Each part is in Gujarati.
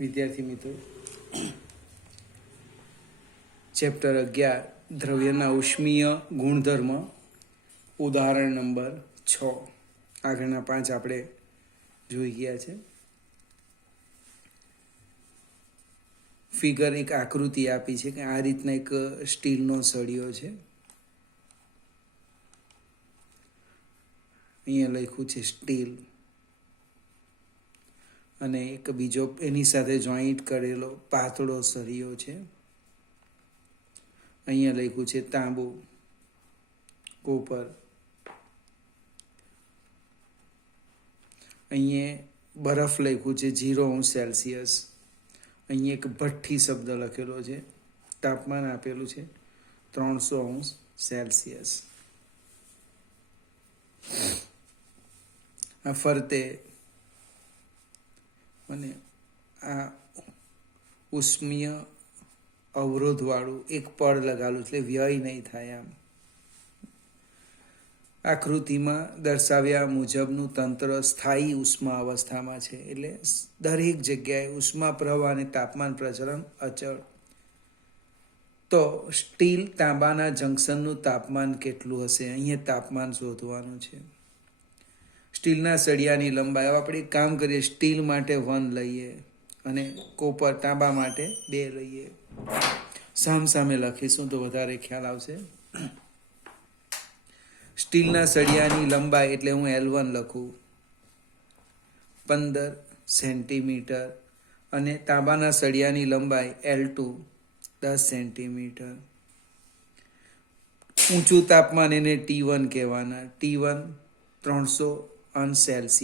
વિદ્યાર્થી મિત્રો, ચેપ્ટર 11 દ્રવ્યના ઉષ્મીય ગુણધર્મ, ઉદાહરણ નંબર 6. આગળના 5 આપણે જોઈ ગયા છે. ફિગર એક આકૃતિ આપી છે કે આ રીતના એક સ્ટીલનો સળિયો છે. અહીંયા લખ્યું છે સ્ટીલ, અને એક બીજો એની સાથે જોઈન્ટ કરેલો પાતળો સળિયો છે. અહીંયા લખ્યું છે તાંબુ, કોપર. અહીંયા બરફ લખ્યું છે 0°C. અહીંયા એક ભઠ્ઠી શબ્દ લખેલો છે, તાપમાન આપેલું છે 300°C. આ ફરતે અને આ ઉષ્મીય અવરોધવાળું એક પડ લગાવેલું એટલે વ્યય નહીં થાય. આમ આકૃતિમાં દર્શાવ્યા મુજબનું તંત્ર સ્થાયી ઉષ્મા અવસ્થામાં છે, એટલે દરેક જગ્યાએ ઉષ્મા પ્રવાહ અને તાપમાન પ્રચલન અચળ. તો સ્ટીલ તાંબાના જંકશનનું તાપમાન કેટલું હશે? અહીંયા તાપમાન શોધવાનું છે. સ્ટીલના સળિયાની લંબાઈ, આપણે એક કામ કરીએ, સ્ટીલ માટે 1 લઈએ અને કોપર તાંબા માટે 2 લઈએ. સામે લખીશું તો વધારે ખ્યાલ આવશે. સ્ટીલના સળિયાની લંબાઈ એટલે હું L1 લખું 15 સેન્ટીમીટર, અને તાંબાના સળિયાની લંબાઈ L2 10 સેન્ટીમીટર. ઊંચું તાપમાન એને T1 કહેવાના. T1 300°C.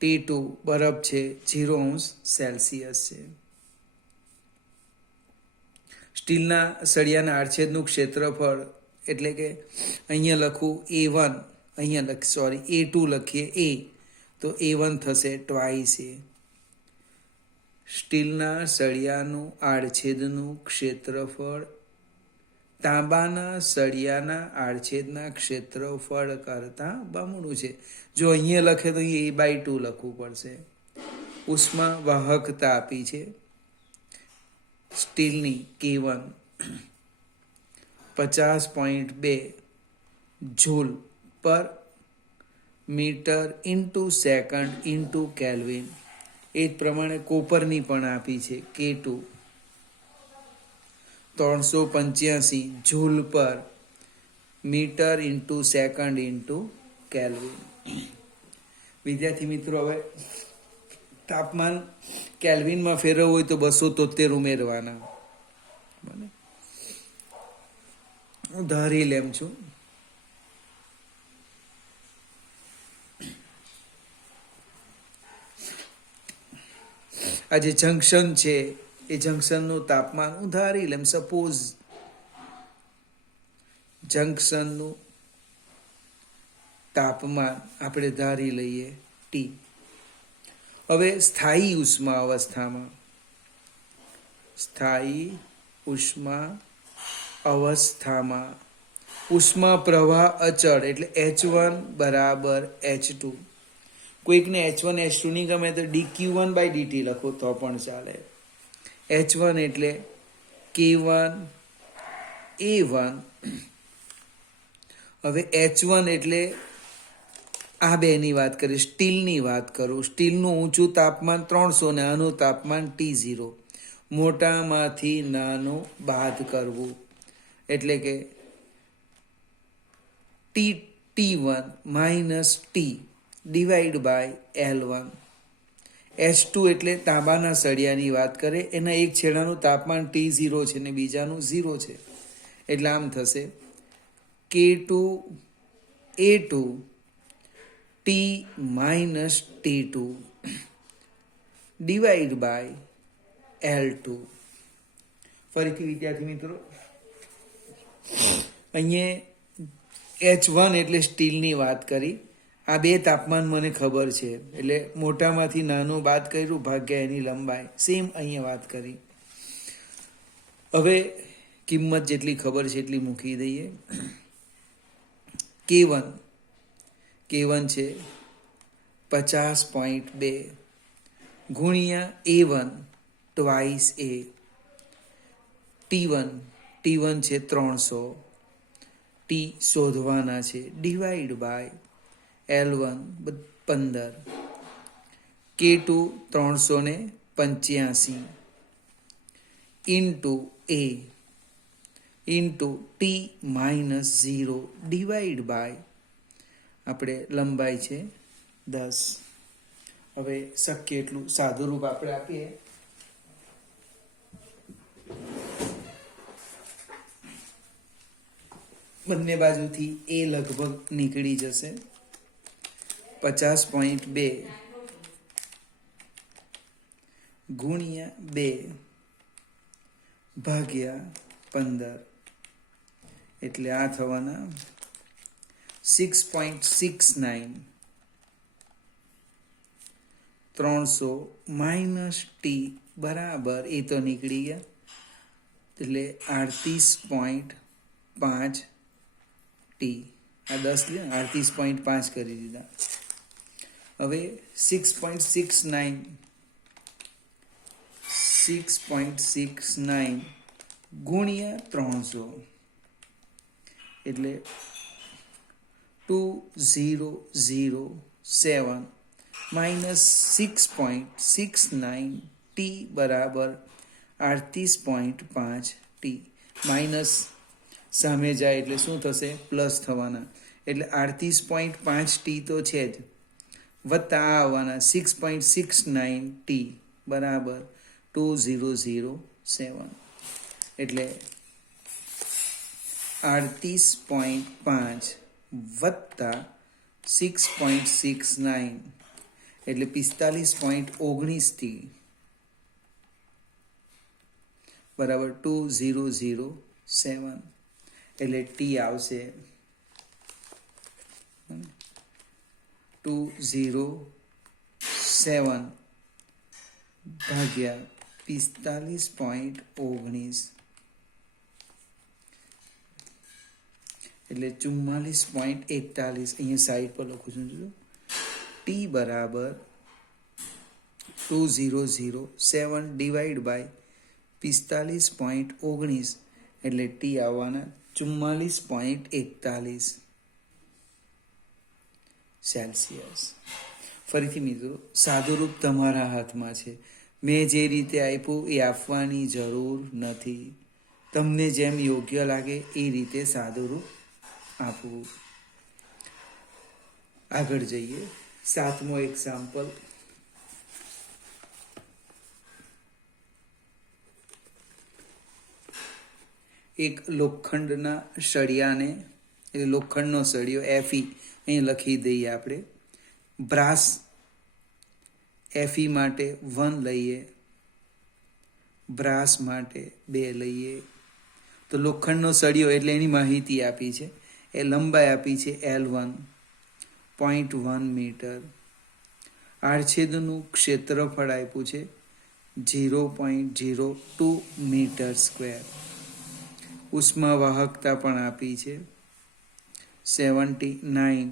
T2 બરફ છે 0°C છે. સ્ટીલના સળિયાના આડછેદનું ક્ષેત્રફળ એટલે કે અહીંયા લખું A1, A2 લખીએ A, તો A1 થશે twice A. સ્ટીલના સળિયાનું આડછેદનું ક્ષેત્રફળ તાંબાના સળિયાના આડછેદના ક્ષેત્રફળ કરતાં બમણું છે. જો અહીંયા લખે તો અહીંયા A/2 લખવું પડશે. ઉષ્મા વાહકતા આપી છે સ્ટીલની K1 50.2 joule per metre into second into kelvin. એ જ પ્રમાણે કોપરની પણ આપી છે K2 385 joule per metre into second into kelvin. વિદ્યાર્થી મિત્રો, હવે તાપમાન કેલ્વિનમાં ફેરવવું હોય તો 273 ઉમેરવાના. હું ધારી લેમ છું. આ જે જંકશન છે એ જંકશનનું તાપમાન હું ધારી લેમ. સપોઝ જંકશનનું તાપમાન આપણે ધારી લઈએ T. હવે સ્થાયી ઉષ્મા અવસ્થામાં, ઉષ્મા પ્રવાહ અચળ એટલે H1 બરાબર H2. કોઈકને H1 H2 નહીં ગમે તો dQ1/dt લખો તો પણ ચાલે. H1 એટલે K1 A1. હવે H1 એટલે આ બેની વાત કરીએ, સ્ટીલની વાત કરું. સ્ટીલનું ઊંચું તાપમાન 300 ને આનું તાપમાન T0. મોટામાંથી નાનું બાદ કરવું એટલે કે T1 minus T divide by L1. H2 એટલે તાંબાના સળિયાની વાત કરે, એના એક છેડાનું તાપમાન T0 છે ને બીજાનું 0 છે, એટલે આમ થશે K2 A2 T minus T2 divide by L2. ફરીથી વિદ્યાર્થી મિત્રો, અહીંયા H1 એટલે સ્ટીલની વાત કરી. આ 2 તાપમાન મને ખબર છે એટલે મોટામાંથી નાનું બાદ કર્યું ભાગ્યા એની લંબાઈ. સેમ અહીંયા વાત કરી. હવે કિંમત જેટલી ખબર છે એટલી મૂકી દઈએ. K1 છે 50.2 ગુણ્યા A1 ટ્વાઇસ A. T1 છે 300, T શોધવાના છે, ડિવાઈડ બાય L1 15, K2 385 ઇન્ટુ A ઇન્ટુ T-0 ડિવાઈડ બાય આપણે લંબાઈ છે 10. હવે શક્ય એટલું સાદું રૂપ આપણે આપીએ. બંને બાજુથી એ લગભગ નીકળી જશે. 50.2 ગુણ્યા 2 ભાગ્યા 15 એટલે આ થવાના 6.69. 300 માઇનસ ટી બરાબર એ તો નીકળી ગયા એટલે 38.5 ટી. આ 10 લે 38.5 કરી દીધા. હવે 6.69 ગુણ્યા 300 એટલે 2007 માઇનસ 6.69 ટી બરાબર 38.5 ટી. માઇનસ સામે જાય એટલે શું થશે? પ્લસ થવાના. એટલે 38.5 ટી તો છે જ, વત્તા આવવાના 6.69 ટી બરાબર 2007. એટલે 38.5 વત્તા 6.69 એટલે 45.19 ટી બરાબર 2007. એટલે ટી આવશે 207 ભાગ્યા 45.19 એટલે 44.41. અહીંયા સાઈડ પર લખું છું જો ટી બરાબર 2007 ડિવાઈડ બાય 45.19 એટલે ટી આવવાના 44.41 સેલ્સિયસ. ફરીથી મિત્રો, સાદું રૂપ તમારા હાથમાં છે. મેં જે રીતે આપ્યું એ આપવાની જરૂર નથી. તમને જેમ યોગ્ય લાગે એ રીતે સાદું રૂપ આપવું. આગળ જઈએ. 7મો એક્ઝામ્પલ. એક લોખંડના સળિયાને, એટલે લોખંડનો સળિયો Fe અહીં લખી દઈએ આપણે. બ્રાસ Fe માટે 1 લઈએ, બ્રાસ માટે 2 લઈએ. તો લોખંડનો સળિયો એટલે એની માહિતી આપી છે. એ લંબાઈ આપી છે L1 0.1 મીટર. આડછેદનું ક્ષેત્રફળ આપ્યું છે 0.02 મીટર સ્ક્વેર. ઉષ્મા વાહકતા પણ આપી છે 79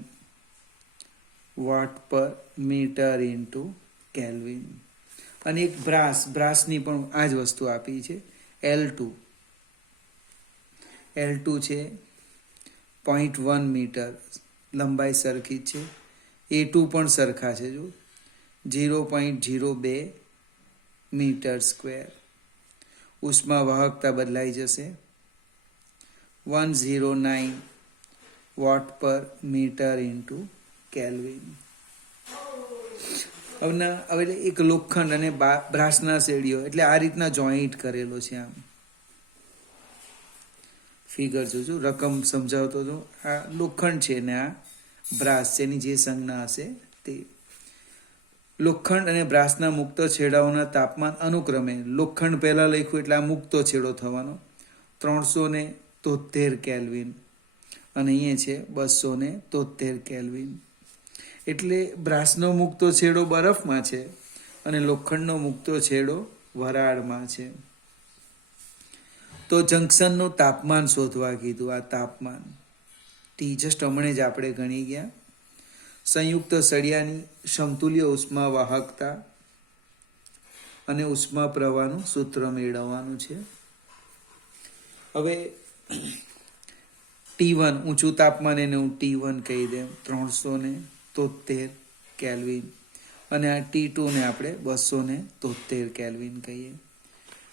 વોટ પર મીટર ઇન્ટુ કેલ્વિન. અને એક બ્રાસની પણ આ જ વસ્તુ આપી છે L2 છે 0.1 મીટર. લંબાઈ સરખી છે. A2 પણ સરખા છે જો 0.02 મીટર સ્ક્વેર. ઉષ્મા વાહકતા બદલાઈ જશે 109 વોટ પર મીટર ઇન્ટુ કેલ્વિન. હવે એક લોખંડ અને બ્રાસના શેડીઓ એટલે આ રીતના જોઈન્ટ કરેલો છે. આમ ફિગર જોજો, રકમ સમજાવતો હતો. આ લોખંડ છે ને આ બ્રાસ છે, એની જે સંજ્ઞા હશે તે. લોખંડ અને બ્રાસના મુક્ત છેડાઓના તાપમાન અનુક્રમે લોખંડ પહેલા લખ્યું એટલે આ મુક્તો છેડો થવાનો 373 કેલ્વિન અને અહીંયા છે 273 કેલ્વિન. એટલે બ્રાસનો મુક્તો છેડો બરફમાં છે અને લોખંડનો મુક્તો છેડો વરાળમાં છે. તો જંકશનનું તાપમાન શોધવા કીધું. આ તાપમાન ટી જસ્ટ હમણે જ આપણે ગણી ગયા. સંયુક્ત સળિયાની સમતુલ્ય ઉષ્મા વાહકતા અને ઉષ્મા પ્રવાહનું સૂત્ર મેળવવાનું છે. હવે T1 ઊંચું તાપમાન એને હું T1 કહી દઉં, 373 કેલ્વિન, અને આ T2 ને આપણે 273 કેલ્વિન કહીએ.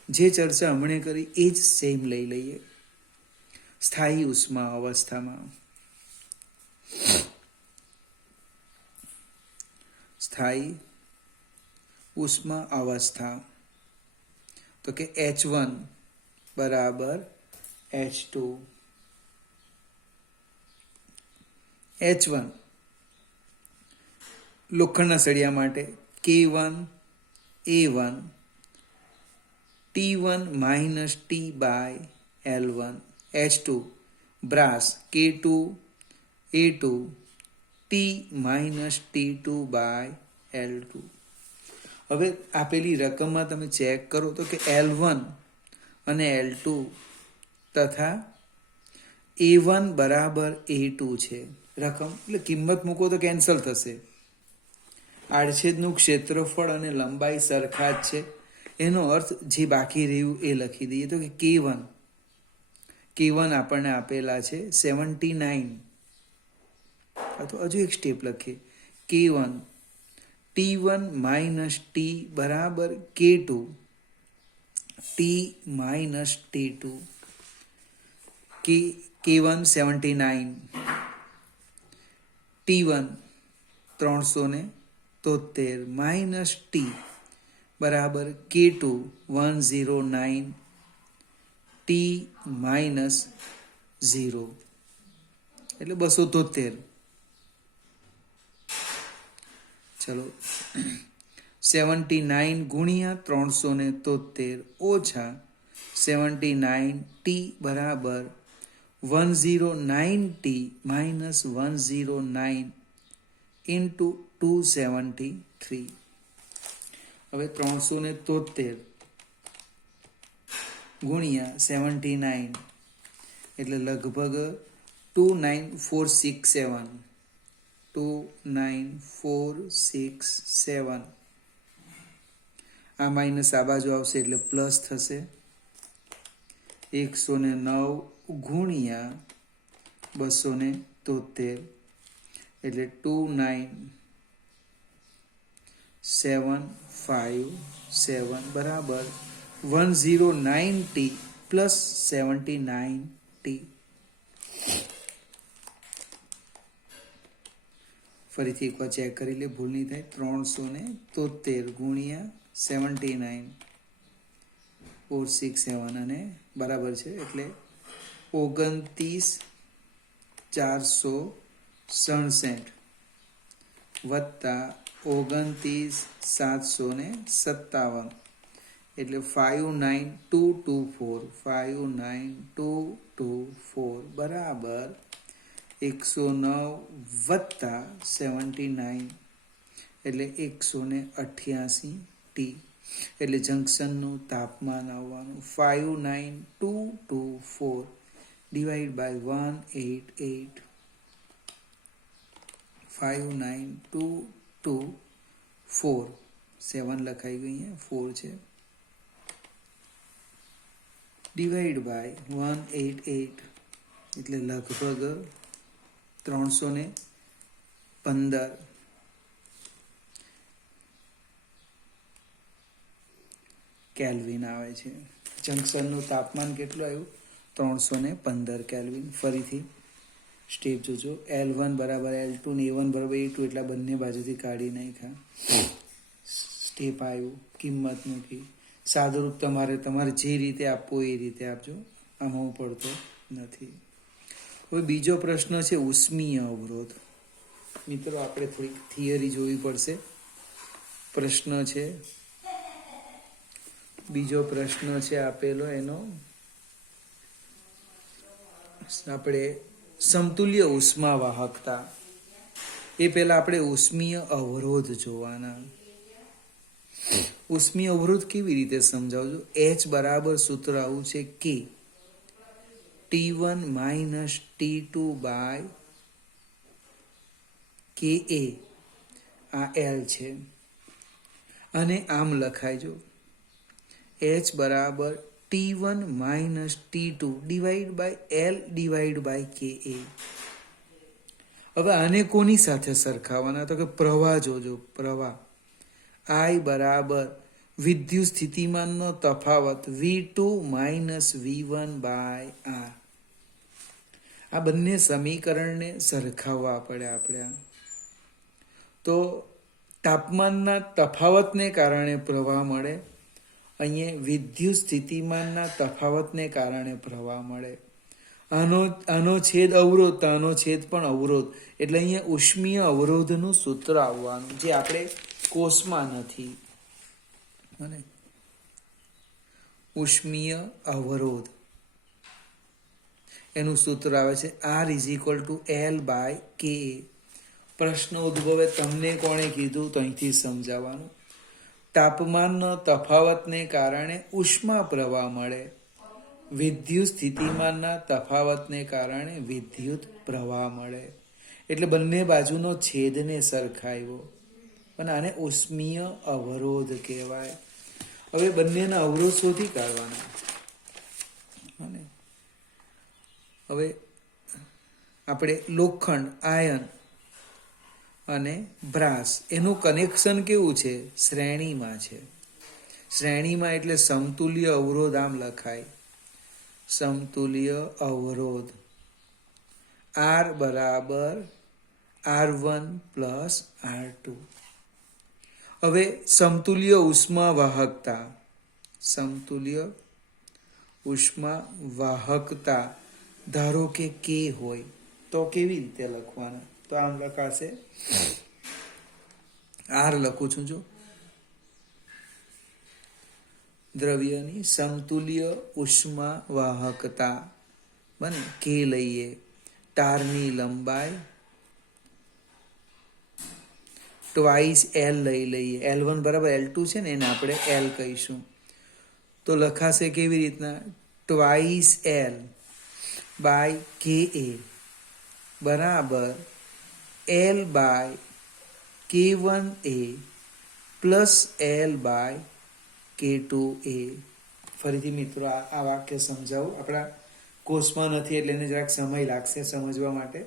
જે ચર્ચા હમણે કરી એ જ સેમ લઈ લઈએ. સ્થાયી ઉષ્મા અવસ્થામાં સ્થાયી ઉષ્મા અવસ્થા તો કે H1 બરાબર H2. H1 લોખંડના સળિયા માટે K1 A1 T1 minus T by L1. H2 brass K2 A2 T minus T2 by L2. હવે આપેલી રકમમાં તમે ચેક કરો તો કે L1 અને L2 તથા A1 બરાબર A2 છે. રકમ એટલે કિંમત મૂકો તો કેન્સલ થશે. આડછેદનું ક્ષેત્રફળ અને લંબાઈ સરખા જ છે. એનો અર્થ જે બાકી રહ્યું એ લખી દઈએ તો કે K1 આપણને આપેલા છે 79. તો હજુ એક સ્ટેપ લખીએ. K1 T1 minus T બરાબર K2 T minus T2. K1 79 T1 373 minus T બરાબર K2 109 T minus 0 એટલે 273. ચલો 79 ગુણ્યા 373 ઓછા 79 T બરાબર 109 T minus 109 into 273. હવે 373 ગુણ્યા 79 એટલે લગભગ 29467. 29467. આ માઇનસ આ બાજુ આવશે એટલે પ્લસ થશે. 109 ગુણ્યા 273 એટલે 29757 બરાબર 109T પ્લસ 79T. ફરીથી એકવાર ચેક કરી લે, ભૂલ નહીં થાય. 373 ગુણ્યા 79 467 અને બરાબર છે એટલે 29467 વત્તા 29757 એટલે 59224 બરાબર 109 વત્તા 79 એટલે 188T. એટલે જંક્શનનું તાપમાન આવવાનું 59224 ડિવાઈડ બાય 188. 59224 7 લખાઈ ગઈ અહીંયા, 4 છે, ડિવાઈડ બાય 188 એટલે લગભગ 315 કેલ્વિન આવે છે. જંક્શનનું તાપમાન કેટલું આવ્યું? 315 કેલ્વિન. ફરીથી સ્ટેપ જોજો. L1 બરાબર L2 ને A1 બરાબર A2 એટલા બંને બાજુથી કાઢી નાખ્યા. સ્ટેપ આવ્યું, કિંમત મૂકી. સાદુરૂપ તમારે જે રીતે આપવું એ રીતે આપજો, આમાં હું પડતો નથી. હવે બીજો પ્રશ્ન છે ઉષ્મીય અવરોધ. મિત્રો આપણે થોડીક થિયરી જોવી પડશે. પ્રશ્ન છે બીજો પ્રશ્ન છે આપેલો, એનો આપણે સમતુલ્ય ઉષ્મા વાહકતા. એ પહેલા આપણે ઉષ્મીય અવરોધ જોવાના. ઉષ્મીય અવરોધ કેવી રીતે સમજાવજો? H બરાબર સૂત્ર આવું છે કે T1 minus T2 by કે એ આ એલ છે, અને આમ લખાય જો એચ બરાબર T1 minus T2 divide by L divide by K A. હવે આને કોની સાથે સરખાવવાના? તો કે પ્રવાહ જોજો, પ્રવાહ I બરાબર વિદ્યુત સ્થિતિમાનનો તફાવત V2 minus V1 by R. આ બંને સમીકરણને સરખાવવા પડે આપણે. તો તાપમાનના તફાવતને કારણે પ્રવાહ મળે, અહીંયા વિદ્યુત સ્થિતિમાનના તફાવતને કારણે પ્રવાહ મળે. આનો છેદ અવરોધ, તો આનો છેદ પણ અવરોધ, એટલે અહીંયા ઉષ્મીય અવરોધનું સૂત્ર આવવાનું, જે આપણે કોષમાં નથી. અને ઉષ્મીય અવરોધ એનું સૂત્ર આવે છે R is equal to L by K. પ્રશ્ન ઉદ્ભવે તમને કોણે કીધું? તો અહીંથી સમજાવવાનું. તાપમાનનો તફાવતને કારણે ઉષ્મા પ્રવાહ મળે, વિદ્યુત સ્થિતિમાનના તફાવતને કારણે વિદ્યુત પ્રવાહ મળે, એટલે બંને બાજુનો છેદને સરખાવ્યો, અને આને ઉષ્મીય અવરોધ કહેવાય. હવે બંનેના અવરોધ શોધી કાઢવાના. અને હવે આપણે લોખંડ, આયન અને બ્રાસ, એનું કનેક્શન કેવું છે? શ્રેણીમાં છે. શ્રેણીમાં એટલે સમતુલ્ય અવરોધ આમ લખાય, સમતુલ્ય અવરોધ. R બરાબર R1 પ્લસ R2. હવે સમતુલ્ય ઉષ્મા વાહકતા, સમતુલ્ય ઉષ્મા વાહકતા ધારો કે K હોય તો કેવી રીતે લખવાના? તો આમ લખાશે, R લખું છું જો, દ્રવ્યની સમતુલ્ય ઉષ્મા વાહકતા બને. K લઈએ, તારની લંબાઈ ટ્વાઇસ L લઈ લઈએ. L1 બરાબર L2 છે ને, એને આપણે L કહીશું. તો લખાશે કેવી રીતના? ટ્વાઇસ L બાય કે એ બરાબર L by K1A plus L by K2A. ફરીથી મિત્રો આ વાક્ય સમજાવું, આપણા કોર્સમાં નથી એટલે એને જરાક સમય લાગશે સમજવા માટે.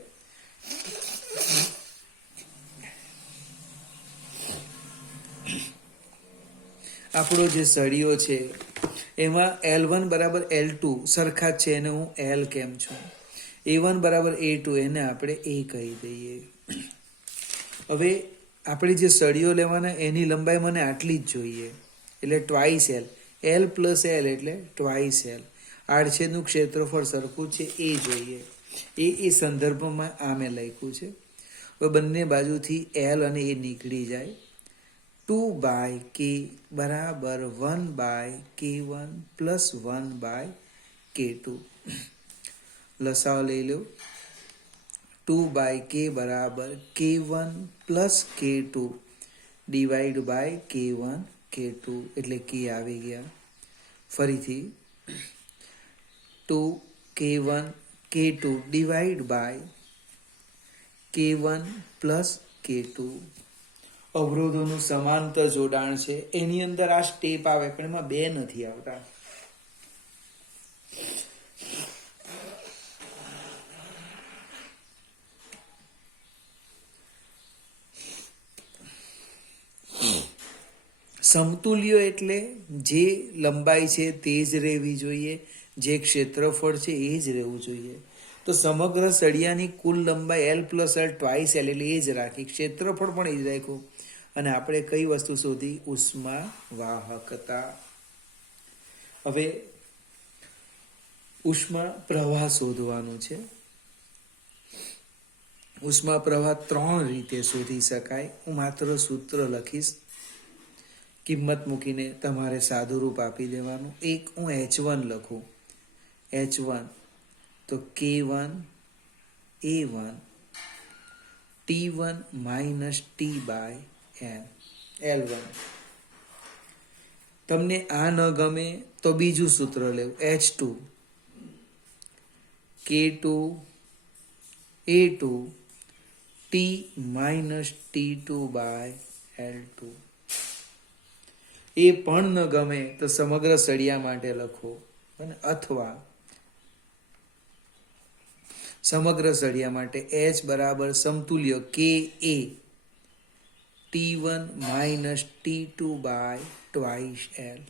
આપણો જે સળિયો છે એમાં L1 બરાબર L2 સરખા જ છે, એને હું L કેમ છું. A1 બરાબર A2, એને આપણે A કહી દઈએ. હવે આપણે જે સળિયો લેવાના એની લંબાઈ મને આટલી જ જોઈએ, એટલે twice L. L plus L એટલે ટ્વાઇસ L. આડછેદનું ક્ષેત્રફળ સરખું છે એ જોઈએ. એ સંદર્ભમાં આ મેં લખ્યું છે. હવે બંને બાજુથી L અને એ નીકળી જાય. 2 બાય K બરાબર 1 by K1 plus 1 by K2. લસાઅ લઈ લો. 2 બાય K બરાબર K1 plus K2 divide by K1 K2, એટલે K આવી ગયા. ફરીથી 2 K1 K2 divide by K1 plus K2. અવરોધોનું સમાંતર જોડાણ છે, એની અંદર આ સ્ટેપ આવે પણ એમાં બે નથી આવતા. સમતુલ્ય એટલે જે લંબાઈ છે તે જ રહેવી જોઈએ, જે ક્ષેત્રફળ છે એ જ રહેવું જોઈએ. તો સમગ્ર સળિયાની કુલ લંબાઈ L plus L twice L, એટલે એ જ રાખી, ક્ષેત્રફળ પણ એ જ રાખ્યું. અને આપણે કઈ વસ્તુ શોધી? ઉષ્મા વાહકતા. હવે ઉષ્મા પ્રવાહ શોધવાનું છે. ઉષ્મા પ્રવાહ 3 રીતે શોધી શકાય. હું માત્ર સૂત્ર લખીશ, કિંમત મૂકીને તમારે સાદું રૂપ આપી દેવાનું. એક હું H1 લખું, H1 તો K1 A1 T1 minus T by L1. તમને આ ન ગમે તો બીજું સૂત્ર લેવું, H2 K2 A2 T - T2/L2. એ પણ ન ગમે તો સમગ્ર સળિયા માટે લખો, અથવા સમગ્ર સળિયા માટે H બરાબર સમતુલ્ય KA T1 - T2/2L.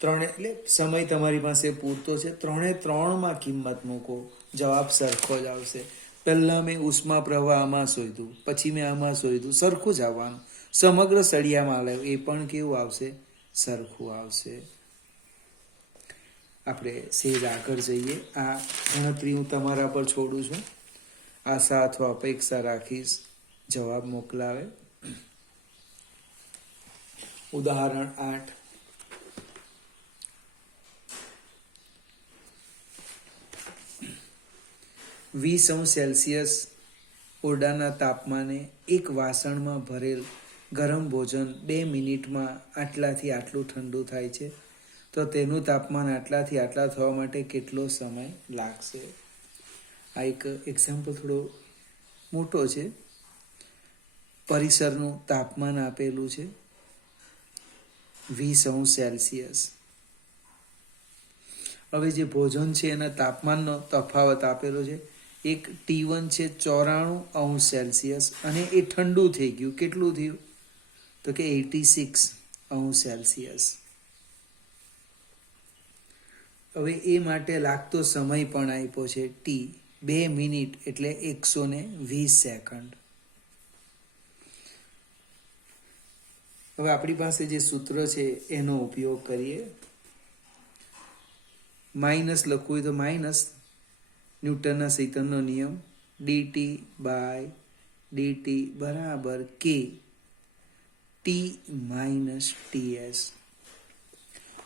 ત્રણે એટલે સમય તમારી પાસે પૂરતો છે, 3માં કિંમત મૂકો, જવાબ સરખો જ આવશે. પહેલા મેં ઉષ્મા પ્રવાહ આમાં શોધ્યું, પછી મેં આમાં શોધ્યું, સરખું જ આવવાનું. સમગ્ર સળિયામાં લાવ્યું, એ પણ કેવું આવશે? સરખું આવશે. આપણે સેજ આગળ જઈએ. આ ગણતરી હું તમારા પર છોડું છું. આશા અથવા અપેક્ષા રાખીશ જવાબ મોકલાવે. ઉદાહરણ 8. °C ઓરડાના તાપમાને એક વાસણમાં ભરેલ ગરમ ભોજન 2 મિનિટમાં આટલાથી આટલું ઠંડુ થાય છે, તો તેનું તાપમાન આટલાથી આટલા થવા માટે કેટલો સમય લાગશે? આ એક એક્ઝામ્પલ થોડો મોટો છે. પરિસરનું તાપમાન આપેલું છે °C. હવે જે ભોજન છે એના તાપમાનનો તફાવત આપેલો છે. એક T1 છે 94°C અને એ ઠંડુ થઈ ગયું. કેટલું થયું? તો કે 86°C. હવે એ માટે લાગતો સમય પણ આપ્યો છે T, 2 મિનિટ એટલે 120 સેકન્ડ. હવે આપણી પાસે જે સૂત્ર છે એનો ઉપયોગ કરીએ. માઇનસ લખવું હોય તો માઇનસ ન્યૂટનના સેકન્ડનો નિયમ dt/dt બરાબર K T - TS.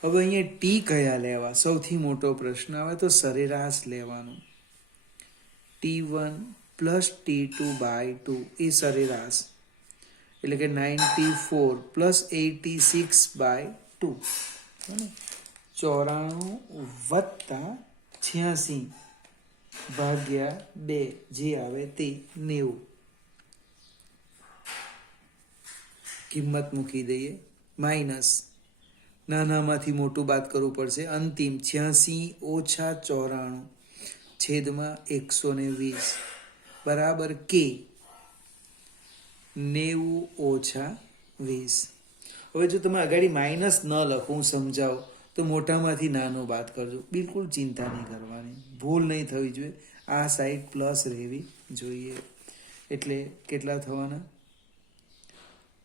હવે અહીંયા ટી કયા લેવા? સૌથી મોટો પ્રશ્ન આવે તો સરેરાશ લેવાનું. T1 + T2/2 એ સરેરાશ, એટલે કે 94 + 86/2, 94 + 86 ભાગ્યા 2, જે આવે તે 90. કિંમત મૂકી દઈએ. માઇનસ નાનામાંથી મોટું બાદ કરવું પડશે. અંતિમ 86 - 94 છેદમાં 120 બરાબર K 90 - 20. હવે જો તમે આગળ માઇનસ ન લખો, હું સમજાવું, તો મોટામાંથી નાનું બાદ કરજો. બિલકુલ ચિંતા નહીં કરવાની, ભૂલ નહીં થવી જોઈએ. આ સાઈડ પ્લસ રહેવી જોઈએ. એટલે કેટલા થવાના?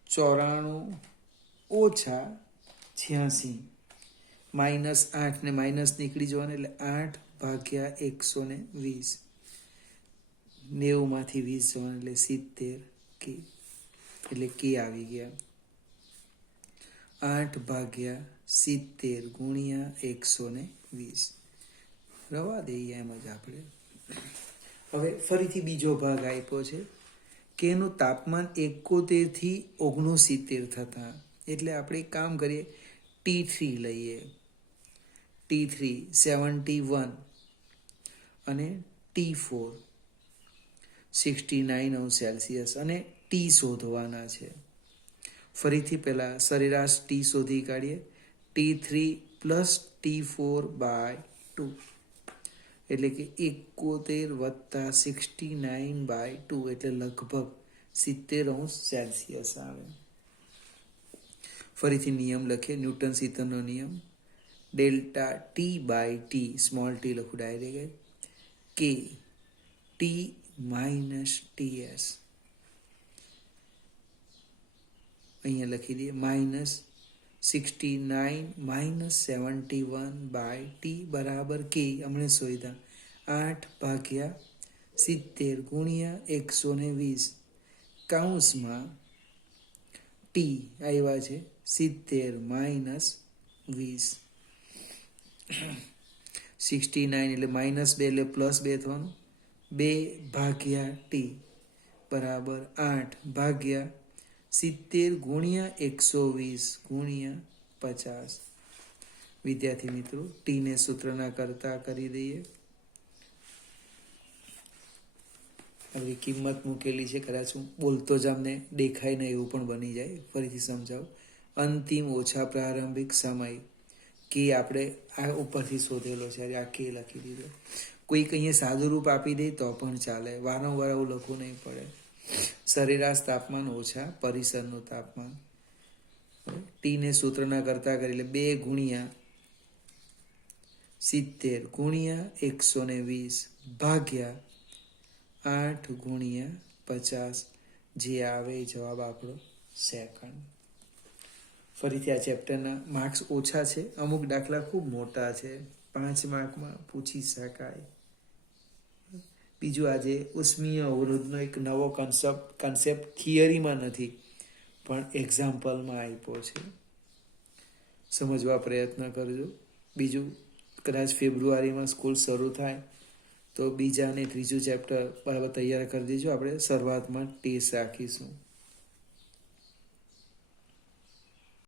94 - 86 -8 ને માઇનસ નીકળી જવાના, એટલે 8/120. 90માંથી 20 જવાના, એટલે 70 K. એટલે K આવી ગયા 8/70 × 120. રવા દઈએ એમ જ આપણે. હવે ફરીથી બીજો ભાગ આપ્યો છે કે એનું તાપમાન 71 થી 69 થતા. એટલે આપણે એક કામ કરીએ, T3 લઈએ. T3 71 અને T4 69°C અને T શોધવાના છે. ફરીથી પહેલા સરેરાશ T શોધી કાઢીએ. T3 + T4/2 એટલે કે 71 + 69/2 એટલે લગભગ 70°C આવે. ફરીથી નિયમ લખીએ. ન્યૂટન સેકન્ડનો નિયમ ΔT/T, સ્મોલ t લખું ડાયરેક્ટ, K T - TS. અહીંયા લખી દઈએ. -69 - 71/T બરાબર K. હમણે શોધ્યા 8/70 × 120 કૌંસમાં T આવ્યા છે 70 - 20. 69 એટલે -2 એટલે +2 થવાનું. 2/T બરાબર 8/70 × 120 × 50. વિદ્યાર્થી મિત્રો, ટીને સૂત્રના કરતા કરી દઈએ. આવી કિંમત મૂકેલી છે. કદાચ હું બોલતો જ અમને દેખાય ને એવું પણ બની જાય. ફરીથી સમજાવું. અંતિમ ઓછા પ્રારંભિક સમય કે આપણે આ ઉપરથી શોધેલો છે, આ કે લખી દીધો. કોઈક અહીંયા સાદું રૂપ આપી દે તો પણ ચાલે, વારંવાર આવું લખવું નહીં પડે. સરેરાશ તાપમાન ઓછા પરિસરનું તાપમાન. ટીને સૂત્રના કરતા કરી એટલે 2 ગુણ્યા 70 ગુણ્યા 120 ભાગ્યા 8 ગુણ્યા 50, જે આવે એ જવાબ આપણો સેકન્ડ. ફરીથી આ ચેપ્ટરના માર્ક્સ ઓછા છે, અમુક દાખલા ખૂબ મોટા છે, 5 માર્કમાં પૂછી શકાય. બીજું, આજે ઉષ્મીય અવરોધનો એક નવો કન્સેપ્ટ થિયરીમાં નથી પણ એક્ઝામ્પલમાં આપ્યો છે, સમજવા પ્રયત્ન કરજો. બીજું, કદાચ ફેબ્રુઆરીમાં સ્કૂલ શરૂ થાય તો 2 અને 3 ચેપ્ટર બરાબર તૈયાર કરી દેજો. આપણે શરૂઆતમાં ટેસ્ટ રાખીશું.